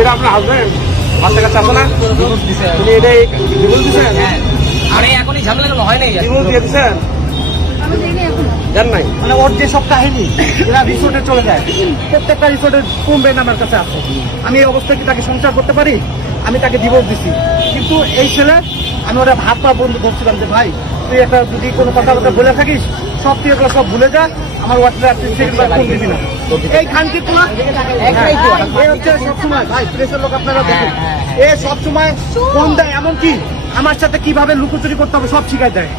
এটা আপনার হাজবেন্ড বাচ্চা কাছে আছে না? উনি এটাই ডিভোর্স দিচ্ছেন? আরে এখনই ঝামেলাগুলো হয় নাই। ডিভোর্স দিয়ে দিচ্ছেন? জান নাই মানে ওর যে সব কাহিনী এরা রিসোর্টে চলে যায়, প্রত্যেকটা রিসোর্টের কমবেন আমার কাছে আছে। আমি এই অবস্থায় কি তাকে সংসার করতে পারি? আমি তাকে ডিভোর্স দিছি, কিন্তু এই ছেলে আমি ওরা ভাত পা বন্ধু ধরছিলাম যে ভাই তুই একটা যদি কোনো কথাবার্তা বলে থাকিস সব তুই এগুলো সব ভুলে যা, আমার হোয়াটসঅ্যাপ ফোন দিবি না। এই খানকি তোলা হচ্ছে সবসময় ভাই প্রেসের লোক আপনারা দেখেন, এ সবসময় ফোন দেয়, এমনকি আমার সাথে কিভাবে লুকোচুরি করতে হবে সব শিখাই দেয়,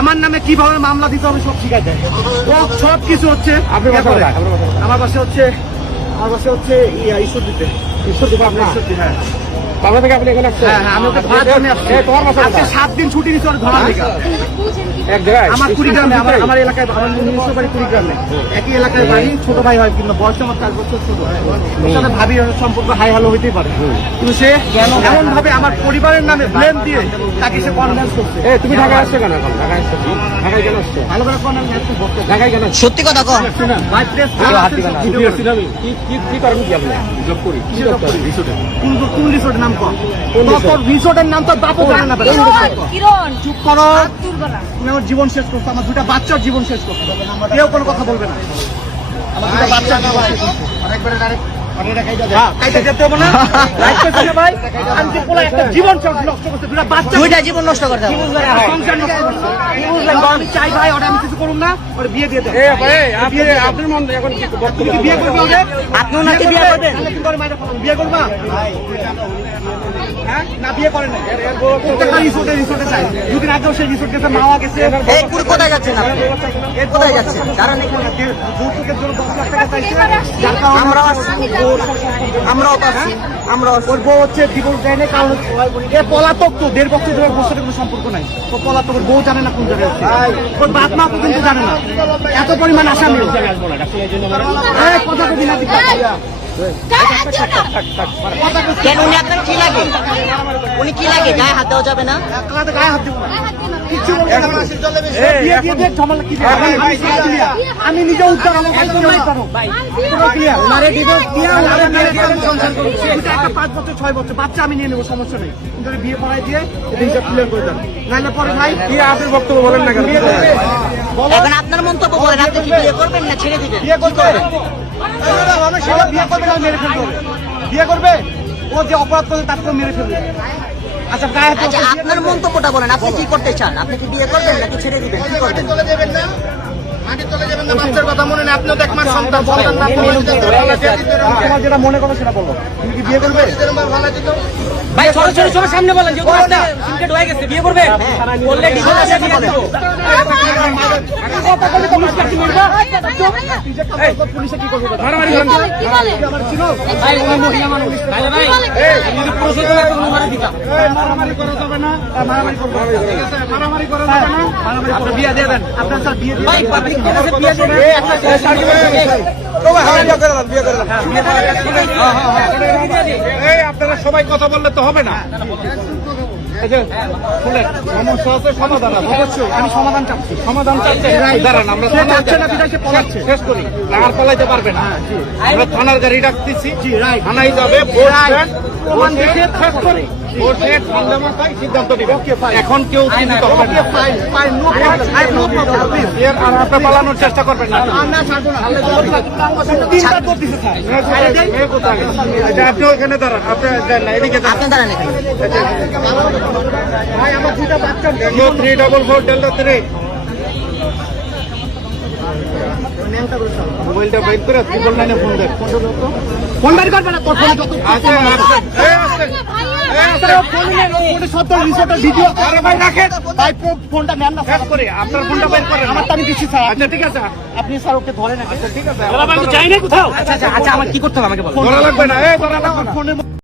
আমার নামে কিভাবে মামলা দিতে হবে সব শিখাই দেয়, ও সব কিছু হচ্ছে। আমার বাসা হচ্ছে ঈশ্বর দিতে। ঈশ্বর দিব আপনার? হ্যাঁ বাংলা থেকে আপনি এখানে আসছেন? আমি ওকে ভাত জন্য আসছি। তোমার বাসা আজকে 7 দিন ছুটি নিচ্ছে ওর ঘোরার দিকে। এক জায়গায় আমার কুড়িগ্রামে, আমার এলাকায়, আমার নিজস্ব বাড়ি কুড়িগ্রামে, একই এলাকায় বাড়ি, ছোট ভাই হয় কিন্তু বয়স আমার 4 বছর ছোট। ওর সাথে ভাবি সম্পর্ক হাই হ্যালো হইতেই পারে, কিন্তু সে এমন ভাবে আমার পরিবারের নামে ব্লেম দিয়ে তাকে সে কনভিন্স করছে। তুমি ঢাকায় আসছো কেন? এখন ঢাকায় আসছো? ঢাকায় কেন আসছো? ভালো করে কনভিন্স ঢাকায় কেন? সত্যি কথা কন। ভাই প্রেস কি করেন কি আপনি? জব করি। কি জব করেন? রিসোর্টে। কোন রিসোর্টের নাম কর? তোর রিসোর্টের নাম তো বাপও জানে না। কিরণ চুপ করো, তুলব না। তুমি আমার জীবন শেষ করছো, আমার 2টা বাচ্চার জীবন শেষ করছো, কেউ কোনো কথা বলবে না। আমার 2টা বাচ্চার জীবন শেষ করছো। কাইতে যেতে হবে না, লাইক করছে না ভাই? আনতে পোলা একটা জীবন নষ্ট করছে, 2টা বাচ্চা, 2টা জীবন নষ্ট করতে হবে। সংসার নষ্ট করছে। আমি চাই ভাই ওটা আমি কিছু করুন না, ওর বিয়ে দিয়ে দেন। আপনার মন এখন কি তুমি কি বিয়ে করবে ওকে? আপনিও নাকি বিয়ে করবেন? তাহলে কি করে মাইরা ফেলবেন? বিয়ে করবা? হ্যাঁ না, বিয়ে করেন না। প্রত্যেকটা রিসোর্টে চাই। 2 দিন আগেও সেই রিসোর্ট গেছে, মাওয়া গেছে। এই কুড়ি কোথায় যাচ্ছেন আপনি? কোথায় যাচ্ছেন? জানেন এখানে যৌতুকের জন্য 10 লাখ টাকা চাইছে, যার কারণে আমরাও পাচ্ছি। ওর বউ হচ্ছে ডিভোর্স দেয় না, কারণ এ পলাতক, তো 1.5 বছর ধরে ওর সাথে কোনো সম্পর্ক নাই। ও পলাতক, ওর বউ জানে না কোন জায়গায় আছে, ওর বাপ মা কিন্তু জানে না। এত পরিমাণ আসামি কথা কবি না। কেন উনি আপনার কি লাগে? উনি কি লাগে? গায়ে হাত দেওয়া যাবে না? গায়ে হাত দিব না, কিচ্ছু বলবো না। বিয়ে দিয়ে দিয়ে ঝামেলা কি দিয়ে? আমি নিজে উদ্ধার হবো, ভাই তুমি উদ্ধার হবো। পুরো ক্লিয়ার। ওনারে ডিভোর্স দিয়ে ওনারে বিয়ে দিয়ে সংসার করছি। এটা একটা 5 বছর 6 বছর বাচ্চা আমি নিয়ে নেবো, সমস্যা নেই, কিন্তু বিয়ে পড়াই দিয়ে এইটা ক্লিয়ার করে দেন, নাহলে পরে ভাই কি আপনি বক্তব্য বলেন না কেন? এখন আপনার মন্তব্য বলেন, আপনি কি বিয়ে করবেন না ছেড়ে দিবেন? বিয়ে করবে, সেটা বিয়ে করবে না মেরে ফেলবে। বিয়ে করবে, ও যে অপরাধ করবে তাকে মেরে ফেলবে। আচ্ছা গায়ে হাত আচ্ছা আপনার মন্তব্যটা বলেন, আপনি কি করতে চান? আপনি কি বিয়ে করবেন নাকি ছেড়ে দিবেন? কি করবেন? বাচ্চার কথা মনে নেই, আপনিও তো 1 মাস সন্তান, সন্তান নাম তোমার যেটা মনে করো সেটা বলো। তুমি কি বিয়ে করবে? ভাই ছোট সামনে বলেন, যে কথা সিনকেট হয়ে গেছে, বিয়ে করবে? বললে ডিভোর্স আছে, বিয়ে করব। পুলিশে কি করবে? মারামারি করেন। ভাই উনি মহিলা মানুষ। ভাই আমি যদি পুরুষের জন্য একটা অনুমানে দিতাম। মারামারি করা যাবে না, মারামারি করবে না। ঠিক আছে, মারামারি করা যাবে না, মারামারি করবে। বিয়ে দিয়ে দেন, আপনার স্যার বিয়ে দিয়ে ভাই দেন। পাবলিক কাছে বিয়ে দিবেন। আপনারা সবাই কথা বললে তো হবে না। সমস্যা আছে, সমাধান আছে। অবশ্যই আমি সমাধান চাচ্ছি। সমাধান চাচ্ছে, দাঁড়ান আমরা সে চাচ্ছে না, বিদায় সে পলাচ্ছে। শেষ করি, আর পালাইতে পারবে না। আমরা থানার গাড়ি ডাকতেছি, রাইট। থানায় যাবে, প্রমাণ দেখে শেষ করি। সিদ্ধান্ত নিবে। এখন কেউ চিন্তিত হবে না। আর আপনি পালানোর চেষ্টা করবেন না। আপনি ওখানে দাঁড়ান, আপনি দেন না, এদিকে দাঁড়ান। আপনি দাঁড়ান এখানে। 344 Delta 3 মোবাইলটা বাইর করে 999 ফোন দেন। ফোন বাড়ি করবে না, তোর ফোন যত আচ্ছা, ভিডিও। আরে ভাই রাখেন, ভাই ফোনটা নেন না শেষ করি, আপনার ফোনটা বাইর করেন। আমার তো আমি দিচ্ছি স্যার। আচ্ছা ঠিক আছে, আপনি স্যার ওকে ধরে না। ঠিক আছে। আচ্ছা আমার কি করতে হবে আমাকে বলুন। ধরা লাগবে না, ধরা লাগবে না। ফোনের